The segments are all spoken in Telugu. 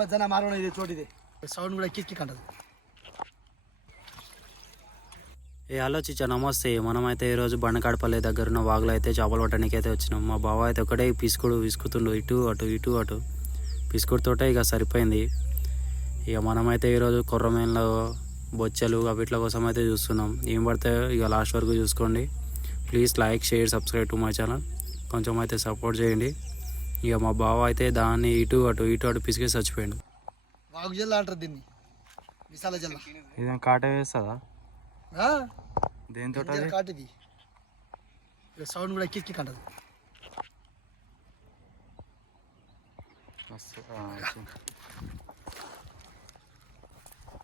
మధ్యాహ్న మారణ ఇది చోటిది సౌండ్ కూడా కిక్కి కంటది. ఆలోచించా. నమస్తే. మనమైతే ఈరోజు బండకాడపల్లి దగ్గర ఉన్న వాగులో అయితే చేపలు పట్టడానికి అయితే వచ్చినాం. మా బావ అయితే ఒకటే విసుకుతుండు ఇటు అటు పిసుకుడుతోటే ఇక సరిపోయింది. ఇక మనమైతే ఈరోజు కొర్రమేన్ల బొచ్చలు వీటి కోసం అయితే చూస్తున్నాం. ఏం పడితే ఇక లాస్ట్ వరకు చూసుకోండి. Please like share subscribe to my channel. కొంచెం అయితే సపోర్ట్ చేయండి. ఇక మా బావ అయితే దాన్ని ఇటు అటు పిసికి చచ్చిపోయాడు. వాగు జల్ల అంటారు దీన్ని, విశాల జల్ల. ఇదేం కాట వేస్తుందా? దేంతో కాటిది సౌండ్ కూడా కిక్కి కంటది.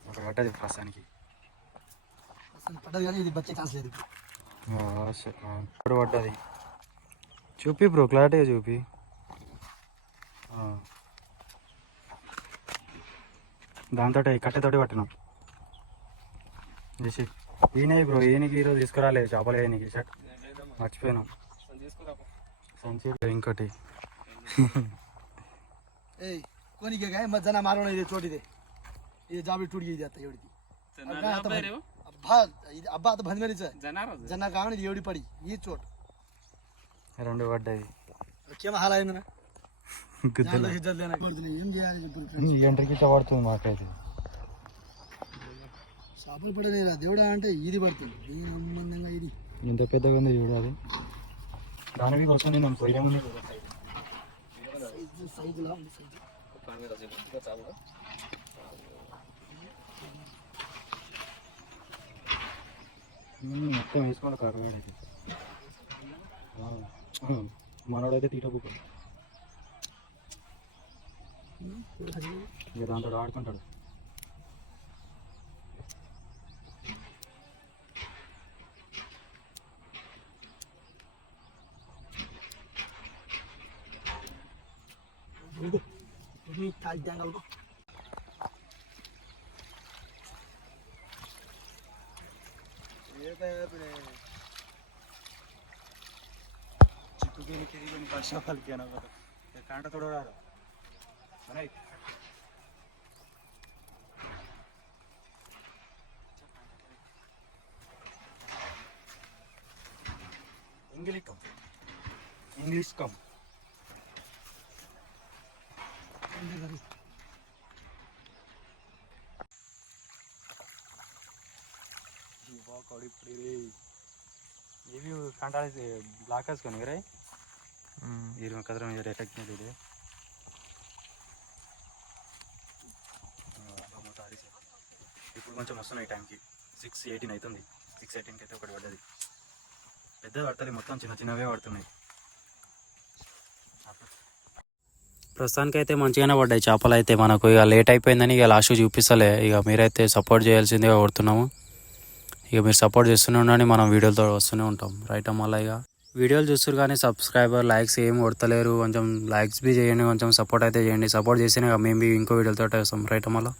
అక్కడ పడ్డది ప్రస్తుతానికి. పడ్డది కానీ ఇది బచ్చే ఛాన్స్ లేదు. ఇప్పుడు పడ్డది. చూపి బ్రో, క్లారిటీగా చూపి. దాంతో కట్టెతోటి పట్టినాం. చేసి ఈయనవి బ్రో, ఈయనకి ఈరోజు తీసుకురాలేదు చేపలు వేయనికి. మర్చిపోయినాం సంచి. ఇంకోటి कोणी काय मग जना मारवण ಇದೆ ಚೋಟಿದೆ ಇದು ಜಾಬಿ ಟುಡಿಗೆ ಇದೆ ಅತ್ತ ಎವಡಿತಿ ಅಬ್ಬಾ ಅತ್ತ ಬಂದ ಮೇಲೆ ಜನ ಕಾವಣ ಎವಡಿ ಪಡಿ ಈ ಚೋಟ್ రెండు పడ్డాయి. కేమ హాలైందన గుద్దల హిజ్జలేన ఏం చేయాలి ఎంట్రీకి పడుతుంది మాకైతే. చేపలు పడలేరా దేవుడా అంటే ఇది పడుతుంది. ఇది ఇంత పెద్దగా ఉంది చూడు. అది దానికి వస్తుంది. నేను పోయే ముందు సైజులా ఉంది. మొత్తం వేసుకోవాలి కారణం. మనోడైతే తీటకు దాంతో ఆడుకుంటాడు. ini tajang kalau चिकू के खेती को भाषा फल किया ना ये कांटा थोड़ा रहा है इंग्लिश कम ఇవి కంటాలి బ్లాక్ వేసుకొని రై ఇరవై కదరం ఎఫెక్ట్ ఇది. ఇప్పుడు కొంచెం వస్తున్నాయి టైంకి. 6:18 అవుతుంది. 6:18కి అయితే ఒకటి పడ్డది. పెద్దది పడుతుంది, మొత్తం చిన్నవే పడుతున్నాయి. ప్రస్తుతానికి అయితే మంచిగానే పడ్డాయి చేపలు అయితే. మనకు ఇక లేట్ అయిపోయిందని ఇక లాస్ట్ చూపిస్తలే. ఇక మీరైతే సపోర్ట్ చేయాల్సిందిగా కోరుతున్నాము. ఇక మీరు సపోర్ట్ చేస్తూనే ఉండండి, మనం వీడియోలతో వస్తూనే ఉంటాం. రైట్ మళ్ళీ ఇక వీడియోలు చూస్తారు కానీ సబ్స్క్రైబర్ లైక్స్ ఏం కొడతలేరు. కొంచెం లైక్స్ బి చేయండి, కొంచెం సపోర్ట్ అయితే చేయండి. సపోర్ట్ చేస్తేనే మేము ఇంకో వీడియోలతో వస్తాం. రైట్ మళ్ళీ.